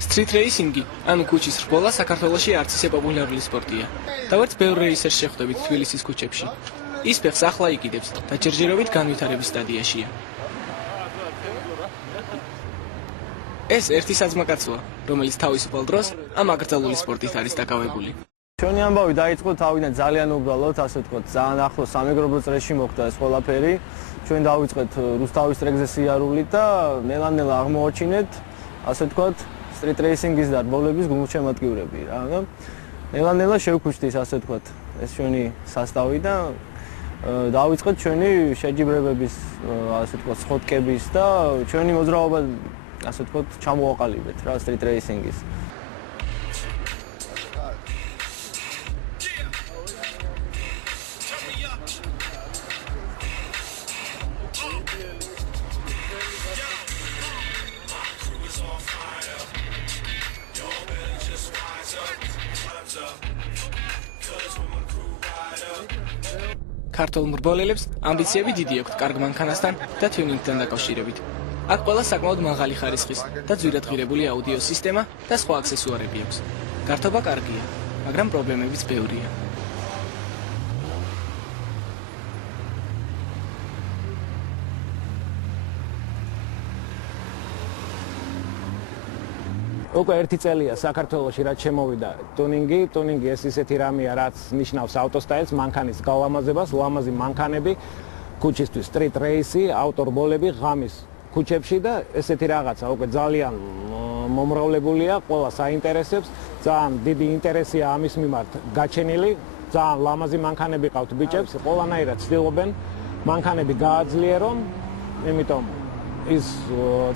Street racing-ი, ანუ ქუჩის რბოლა საქართველოში არც ისე პოპულარული სპორტია. და ვერც ბევრ რეისერს შეხვდებით თბილისის ქუჩებში. ის ფეხს ახლა იკიდებს და ჯერჯერობით განვითარების სტადიაშია. ეს ერთი საძმაკაცოა, რომელიც თავისუფალ დროს ამ აკრძალული სპორტით არის დაკავებული. ჩვენი ამბავი დაიწყო თავიდან ძალიან უბრალოდ, ასე ვთქვათ, ძალიან ახლოს სამეგრობო წრეში მოხდა ეს ყველაფერი. ჩვენ დავიწყეთ რუსთავის ტრეკზე სიარული და ნელა-ნელა აღმოაჩინეთ, ასე ვთქვათ, street racing-ის და რბოლების გულშემატკივრები რა. ნელა-ნელა შევქუჩთ, ასე ვთქვათ, ეს ჩვენი სასტავი და დავიწყეთ ჩვენი შეჯიბრებების, ასე ვთქვათ, სხოტკების და ჩვენი მოძრაობა, ასე ვთქვათ, ჩამოვაყალიბეთ რა street racing-ის. ქართულ მრბოლელებს ამბიციები დიდი აქვთ კარგ მანქანასთან და თიუნინგთან დაკავშირებით. აქ ყველა საკმაოდ მაღალი ხარისხის და ძვირად ღირებული აუდიო სისტემა და სხვა აქსესუარები აქვს. გართობა კარგია, მაგრამ პრობლემებიც ბევრია. უკვე ერთი წელია საქართველოში რაც შემოვიდა ტუნინგი. ტუნინგი ეს ისეთი რამეა, რაც ნიშნავს ავტოსტაილს, მანქანის გალამაზებას, ლამაზი მანქანები, ქუჩისთვის street race-ი, ავტორბოლები ღამის ქუჩებში და ესეთი რაღაცა უკვე ძალიან მომრავლებულია, ყველა საინტერესებს, ძალიან დიდი ინტერესია ამის მიმართ გაჩენილი, ძალიან ლამაზი მანქანები ყავთ ბიჭებს, ყველანაირად ცდილობენ მანქანები გააძლიერონ, იმიტომ ის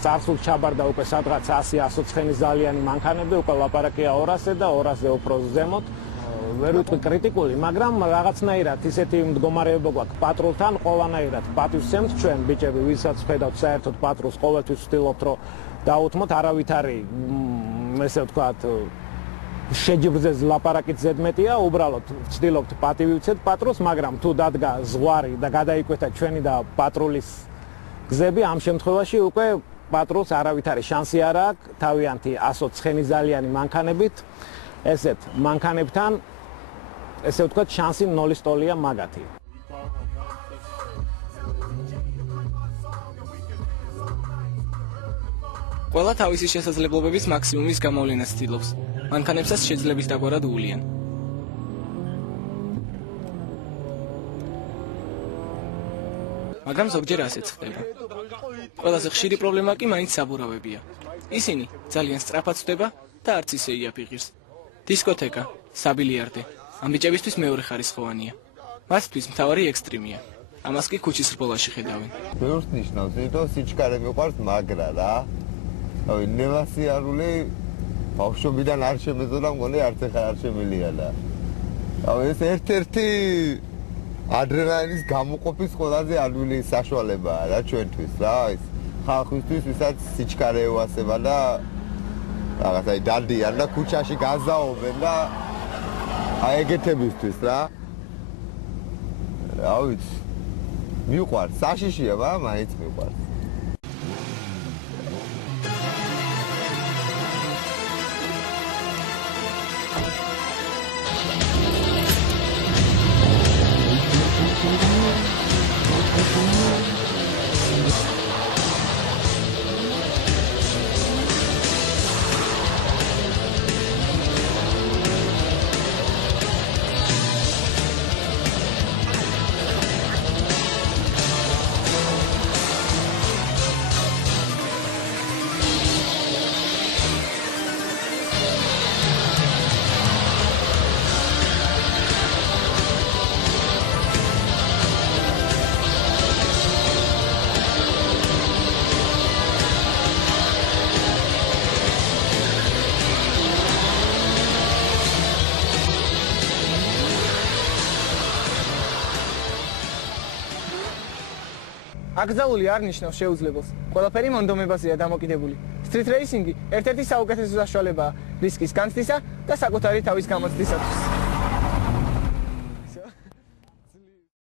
წარსულ ჩაბარდა უკვე სადღაც 100-120 ცხენის ძალიანი მანქანები, უკვე ლაპარაკია 200-ზე და 200-ზე უფრო ზემოთ. ვერ ვიტყვი კრიტიკული, მაგრამ რაღაცნაირად ისეთი მდგომარეობა გვაქვს პატრულთან, ყველანაირად პატივსცემთ ჩვენ ბიჭები, ვისაც ხედავთ საერთოდ პატრულს, ყოველთვის ვცდილობთ რომ დაუთმოთ, არავითარი ესე ვთქვათ შეჯიბრზე ლაპარაკით ზედმეტია, უბრალოდ ვცდილობთ პატივი ვცეთ პატრულს, მაგრამ თუ დადგა ზღვარი და გადაიკვეთა ჩვენი და პატრულის გზები, ამ შემთხვევაში უკვე პატრულს არავითარი შანსი არ აქვს თავიანთი 120 ცხენის ძალიანი მანქანებით, ესეთ მანქანებთან, ესე ვთქვათ, შანსი 0-ის ტოლია მაგათი. ყველა თავისი შესაძლებლობების მაქსიმუმის გამოვლენას ცდილობს. მანქანებსაც შეძლების დაგვარად უვლიან. მაგრამ ზოგჯერ ასეც ხდება. ყველაზე ხშირი პრობლემა კი მაინც საბურავებია. ისინი ძალიან სწრაფად ხდება და არც ისე იაფიღირს. დისკოთეკა, საბილიარდე, ამ ბიჭებისთვის მეორე ხარისხოვანია. მათთვის მთავარი ექსტრიმია. ამას კი ქუჩის რბოლაში ხედავენ. ბევრს ნიშნავს, რომ სიჩქარე მიყვარს მაგრა რა. აი, ნელასიარული ბავშვობიდან არ შემეძლო, მგონი არც ახლა არ შემილია და. აი, ეს ერთ-ერთი ადრენალინის გამოყოფის ყველაზე ადვილი საშუალებაა რა ჩვენთვის რა ის ხალხისთვის ვისაც სიჩქარე ევასება და რაღაცა დადიან და ქუჩაში გაზაობენ და აი ეგეთებისთვის რა რა ვიცი მიყვარს საშიშია ბა მაინც მიყვარს აკრძალული არ ნიშნავს შეუძლებელს. ყველაფერი მონდომებაზეა დამოკიდებული. Street racing-ი ერთ-ერთი საუკეთესო საშუალებაა რისკის განცდისა და საკუთარი თავის გამოცდისათვის.